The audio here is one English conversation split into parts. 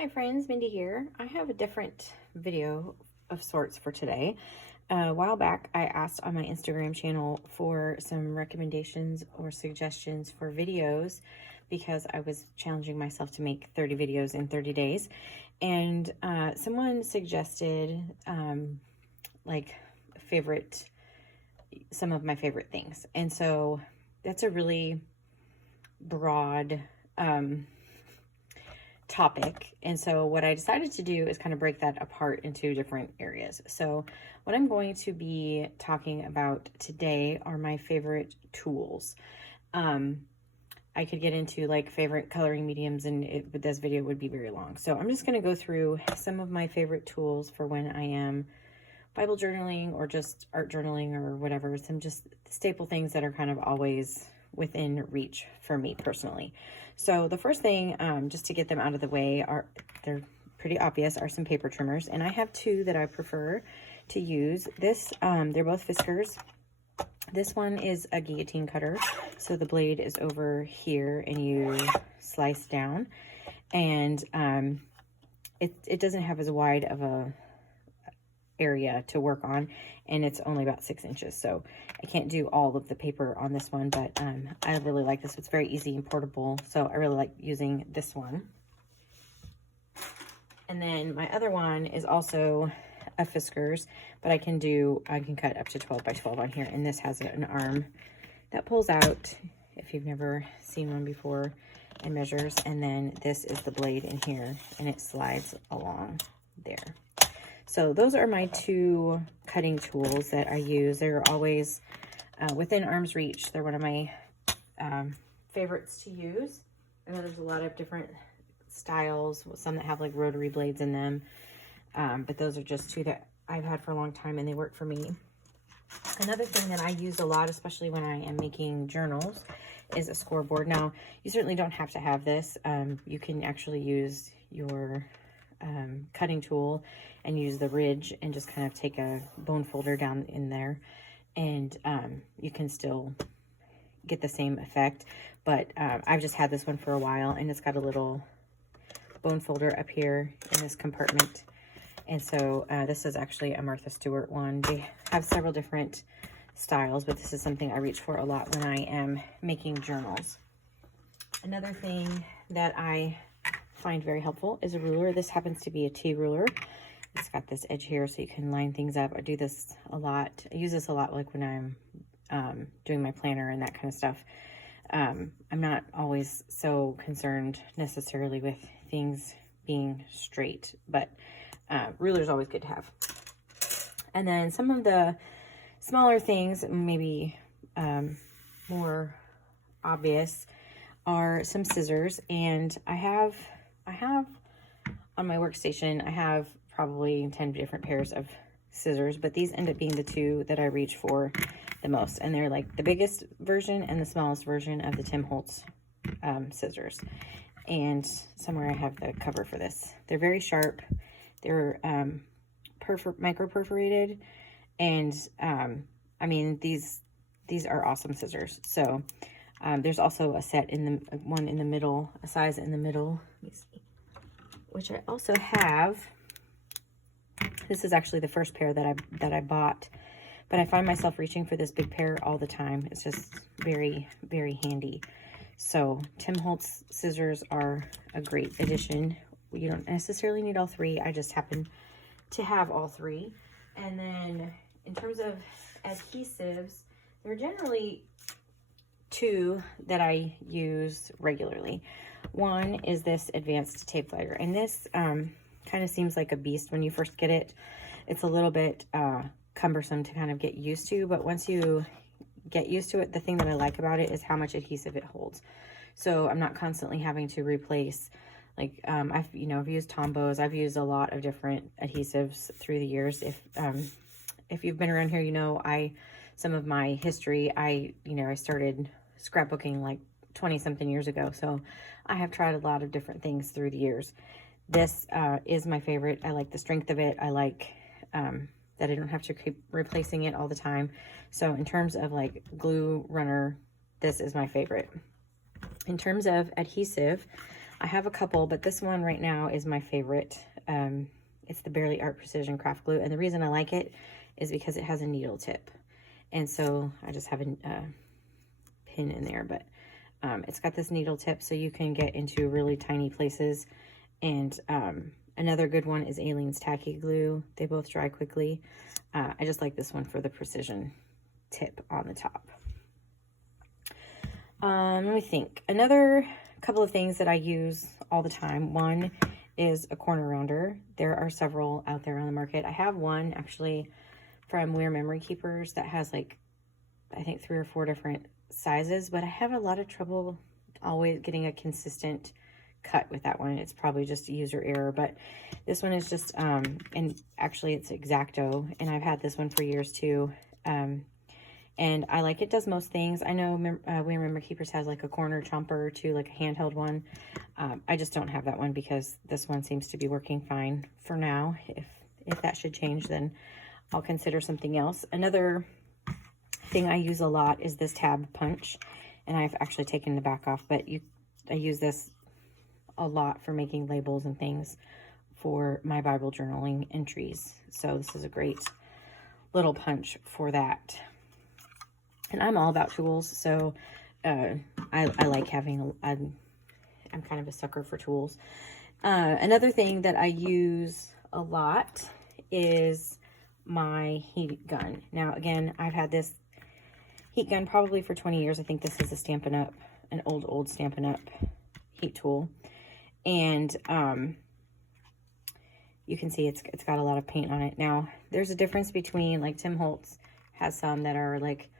Hi friends, Mindy here. I have a different video of sorts for today. A while back, I asked on my Instagram channel for some recommendations or suggestions for videos because I was challenging myself to make 30 videos in 30 days. And someone suggested some of my favorite things. And so that's a really broad topic, and so what I decided to do is kind of break that apart into different areas. So what I'm going to be talking about today are my favorite tools. I could get into like favorite coloring mediums, but this video would be very long. So I'm just going to go through some of my favorite tools for when I am Bible journaling or just art journaling or whatever. Some just staple things that are kind of always within reach for me personally. So the first thing, just to get them out of the way, they're pretty obvious, are some paper trimmers. And I have two that I prefer to use. They're both Fiskars. This one is a guillotine cutter. So the blade is over here and you slice down. And it doesn't have as wide of a area to work on, and it's only about 6 inches, so I can't do all of the paper on this one, but I really like this. It's very easy and portable, so I really like using this one. And then my other one is also a Fiskars, but I can cut up to 12 by 12 on here, and this has an arm that pulls out if you've never seen one before and measures, and then this is the blade in here and it slides along there. So those are my two cutting tools that I use. They're always within arm's reach. They're one of my favorites to use. I know there's a lot of different styles, some that have like rotary blades in them, but those are just two that I've had for a long time and they work for me. Another thing that I use a lot, especially when I am making journals, is a scoreboard. Now, you certainly don't have to have this. You can actually use your cutting tool and use the ridge and just kind of take a bone folder down in there, and you can still get the same effect. But I've just had this one for a while, and it's got a little bone folder up here in this compartment. And so this is actually a Martha Stewart one. They have several different styles, but this is something I reach for a lot when I am making journals. Another thing that I find very helpful is a ruler. This happens to be a T ruler. It's got this edge here so you can line things up. I do this a lot. I use this a lot like when I'm doing my planner and that kind of stuff. I'm not always so concerned necessarily with things being straight, but ruler's always good to have. And then some of the smaller things, maybe more obvious, are some scissors. And I have on my workstation, I have probably 10 different pairs of scissors, but these end up being the two that I reach for the most. And they're like the biggest version and the smallest version of the Tim Holtz scissors. And somewhere I have the cover for this. They're very sharp. They're micro perforated. And I mean, these are awesome scissors. So there's also a set one in the middle, a size in the middle. Let me see. Which I also have. This is actually the first pair that I bought, but I find myself reaching for this big pair all the time. It's just very, very handy. So Tim Holtz scissors are a great addition. You don't necessarily need all three. I just happen to have all three. And then in terms of adhesives, there are generally two that I use regularly. One is this advanced tape flagger, and this kind of seems like a beast when you first get it. It's a little bit cumbersome to kind of get used to, but once you get used to it, the thing that I like about it is how much adhesive it holds. So I'm not constantly having to replace, like I've used Tombows. I've used a lot of different adhesives through the years. If you've been around here, some of my history, I started scrapbooking like 20 something years ago. So I have tried a lot of different things through the years. This is my favorite. I like the strength of it. I like that I don't have to keep replacing it all the time. So in terms of like glue runner, this is my favorite. In terms of adhesive, I have a couple, but this one right now is my favorite. It's the Barely Art Precision Craft Glue, and the reason I like it is because it has a needle tip. And so I just have a pin in there, but it's got this needle tip so you can get into really tiny places. And another good one is Aleene's Tacky Glue. They both dry quickly. I just like this one for the precision tip on the top. Let me think. Another couple of things that I use all the time. One is a corner rounder. There are several out there on the market. I have one actually from Wear Memory Keepers that has like, I think 3 or 4 different sizes, but I have a lot of trouble always getting a consistent cut with that one. It's probably just user error, but this one is just, and actually it's Exacto, and I've had this one for years too. And I like it, does most things. I know Wear Memory Keepers has like a corner chomper too, like a handheld one. I just don't have that one because this one seems to be working fine for now. If that should change, then I'll consider something else. Another thing I use a lot is this tab punch, and I've actually taken the back off, but I use this a lot for making labels and things for my Bible journaling entries. So this is a great little punch for that. And I'm all about tools, so I like having, I'm kind of a sucker for tools. Another thing that I use a lot is my heat gun. Now, again, I've had this heat gun probably for 20 years. I think this is a Stampin' Up, an old Stampin' Up heat tool. And you can see it's got a lot of paint on it. Now, there's a difference between, like Tim Holtz has some that are like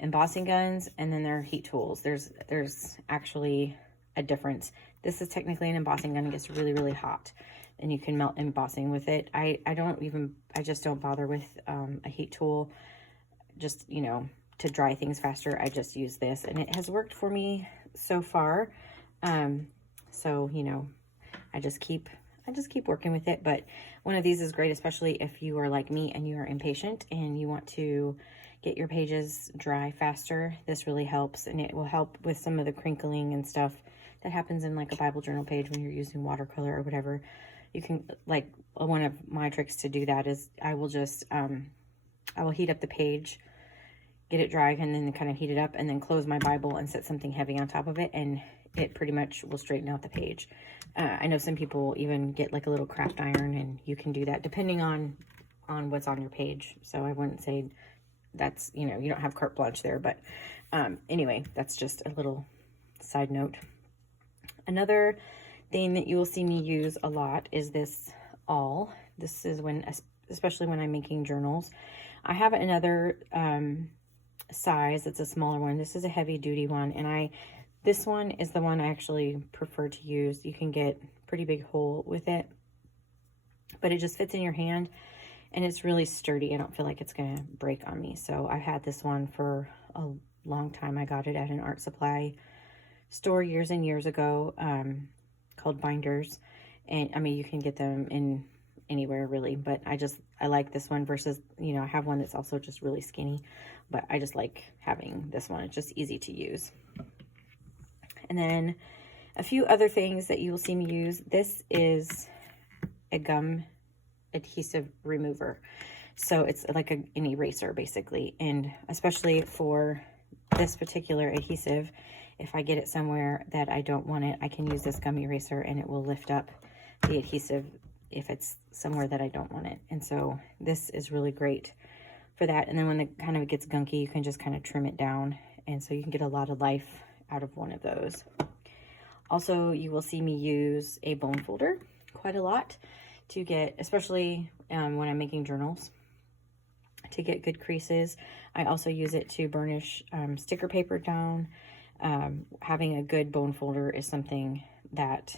embossing guns, and then there are heat tools. There's actually a difference. This is technically an embossing gun. It gets really, really hot, and you can melt embossing with it. I just don't bother with a heat tool, just, you know, to dry things faster. I just use this, and it has worked for me so far. So, you know, I just keep working with it. But one of these is great, especially if you are like me and you are impatient and you want to get your pages dry faster. This really helps, and it will help with some of the crinkling and stuff that happens in like a Bible journal page when you're using watercolor or whatever. You can, like, one of my tricks to do that is I will just, I will heat up the page, get it dry, and then kind of heat it up, and then close my Bible and set something heavy on top of it, and it pretty much will straighten out the page. I know some people even get like a little craft iron, and you can do that depending on what's on your page. So I wouldn't say that's, you know, you don't have carte blanche there, but anyway, that's just a little side note. Another thing that you will see me use a lot is this awl. This is especially when I'm making journals. I have another size. It's a smaller one. This is a heavy duty one, and this one is the one I actually prefer to use. You can get pretty big hole with it, but it just fits in your hand, and it's really sturdy. I don't feel like it's gonna break on me. So I've had this one for a long time. I got it at an art supply store years and years ago, called Binders. And I mean, you can get them in anywhere really, but I like this one versus, you know, I have one that's also just really skinny, but I just like having this one. It's just easy to use. And then a few other things that you will see me use. This is a gum adhesive remover. So it's like an eraser basically. And especially for this particular adhesive, if I get it somewhere that I don't want it, I can use this gum eraser and it will lift up the adhesive if it's somewhere that I don't want it. And so this is really great for that. And then when it kind of gets gunky, you can just kind of trim it down. And so you can get a lot of life out of one of those. Also, you will see me use a bone folder quite a lot to get, especially when I'm making journals, to get good creases. I also use it to burnish sticker paper down. Having a good bone folder is something that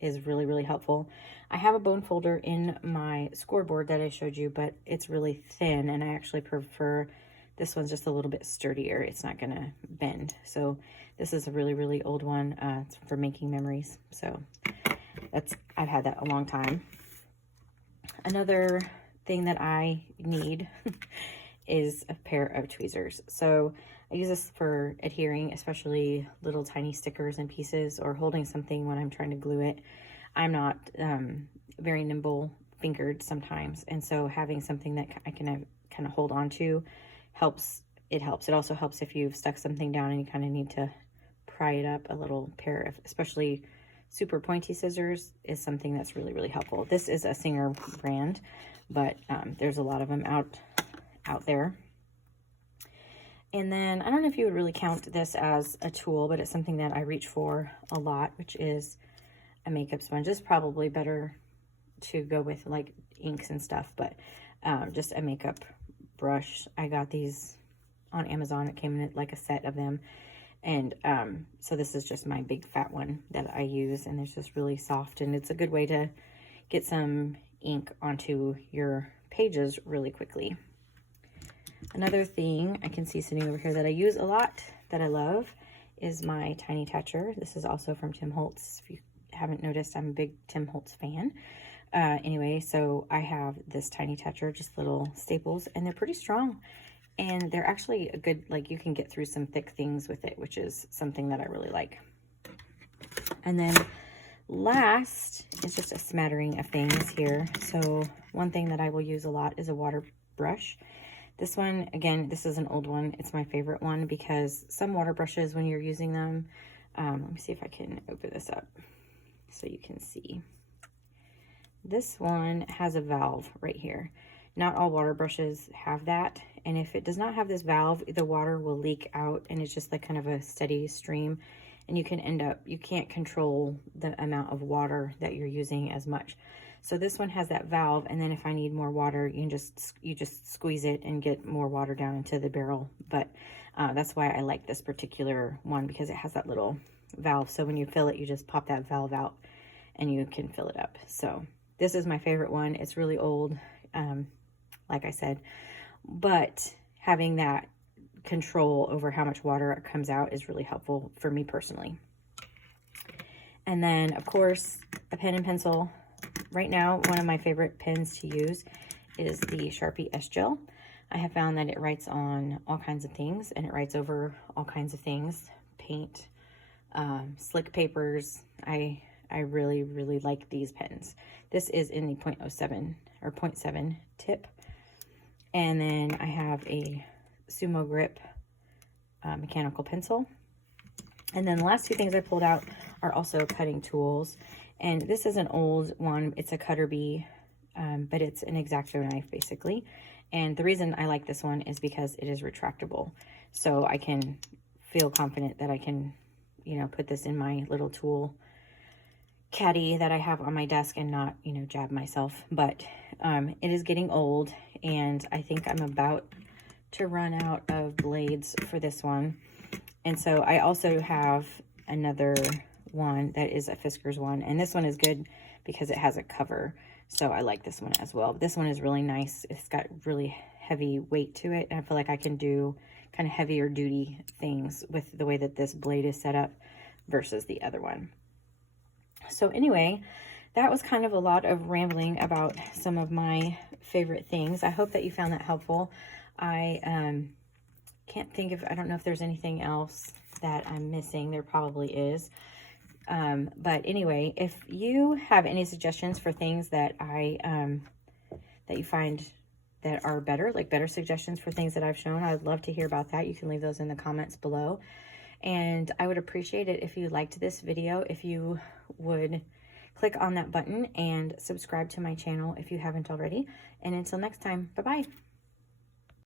is really, really helpful. I have a bone folder in my Scoreboard that I showed you, but it's really thin, and I actually prefer this one's just a little bit sturdier. It's not gonna bend. So this is a really, really old one. It's for making memories. So I've had that a long time. Another thing that I need is a pair of tweezers. So I use this for adhering, especially little tiny stickers and pieces, or holding something when I'm trying to glue it. I'm not very nimble fingered sometimes, and so having something that I can kind of hold on to helps. It helps. It also helps if you've stuck something down and you kind of need to pry it up. A little pair of, especially super pointy scissors, is something that's really, really helpful. This is a Singer brand, but there's a lot of them out there. And then I don't know if you would really count this as a tool, but it's something that I reach for a lot, which is a makeup sponge. It's probably better to go with like inks and stuff, but just a makeup brush. I got these on Amazon. It came in like a set of them. And so this is just my big fat one that I use, and it's just really soft, and it's a good way to get some ink onto your pages really quickly. Another thing I can see sitting over here that I use a lot, that I love, is my tiny toucher. This is also from Tim Holtz. If you haven't noticed, I'm a big Tim Holtz fan. Anyway, so I have this tiny toucher, just little staples, and they're pretty strong. And they're actually a good, like, you can get through some thick things with it, which is something that I really like. And then last is just a smattering of things here. So one thing that I will use a lot is a water brush. This one, again, this is an old one. It's my favorite one because some water brushes, when you're using them, let me see if I can open this up so you can see. This one has a valve right here. Not all water brushes have that. And if it does not have this valve, the water will leak out, and it's just like kind of a steady stream. And you can end up, you can't control the amount of water that you're using as much. So this one has that valve, and then if I need more water, you just squeeze it and get more water down into the barrel. But that's why I like this particular one, because it has that little valve. So when you fill it, you just pop that valve out and you can fill it up. So this is my favorite one. It's really old, like I said, but having that control over how much water comes out is really helpful for me personally. And then, of course, a pen and pencil. Right now, one of my favorite pens to use is the Sharpie S Gel. I have found that it writes on all kinds of things, and it writes over all kinds of things. Paint, slick papers. I really, really like these pens. This is in the 0.07 or 0.7 tip. And then I have a Sumo Grip mechanical pencil. And then the last two things I pulled out are also cutting tools. And this is an old one. It's a Cutter Bee, but it's an Exacto knife basically. And the reason I like this one is because it is retractable. So I can feel confident that I can, you know, put this in my little tool caddy that I have on my desk and not, you know, jab myself. But it is getting old, and I think I'm about to run out of blades for this one. And so I also have another one that is a Fiskars one, and this one is good because it has a cover, so I like this one as well. This one is really nice. It's got really heavy weight to it, and I feel like I can do kind of heavier duty things with the way that this blade is set up versus the other one. So anyway, that was kind of a lot of rambling about some of my favorite things. I hope that you found that helpful. I can't think of, I don't know if there's anything else that I'm missing. There probably is. But anyway, if you have any suggestions for things that that you find that are better, like better suggestions for things that I've shown, I'd love to hear about that. You can leave those in the comments below. And I would appreciate it if you liked this video, if you would click on that button and subscribe to my channel if you haven't already. And until next time, bye-bye.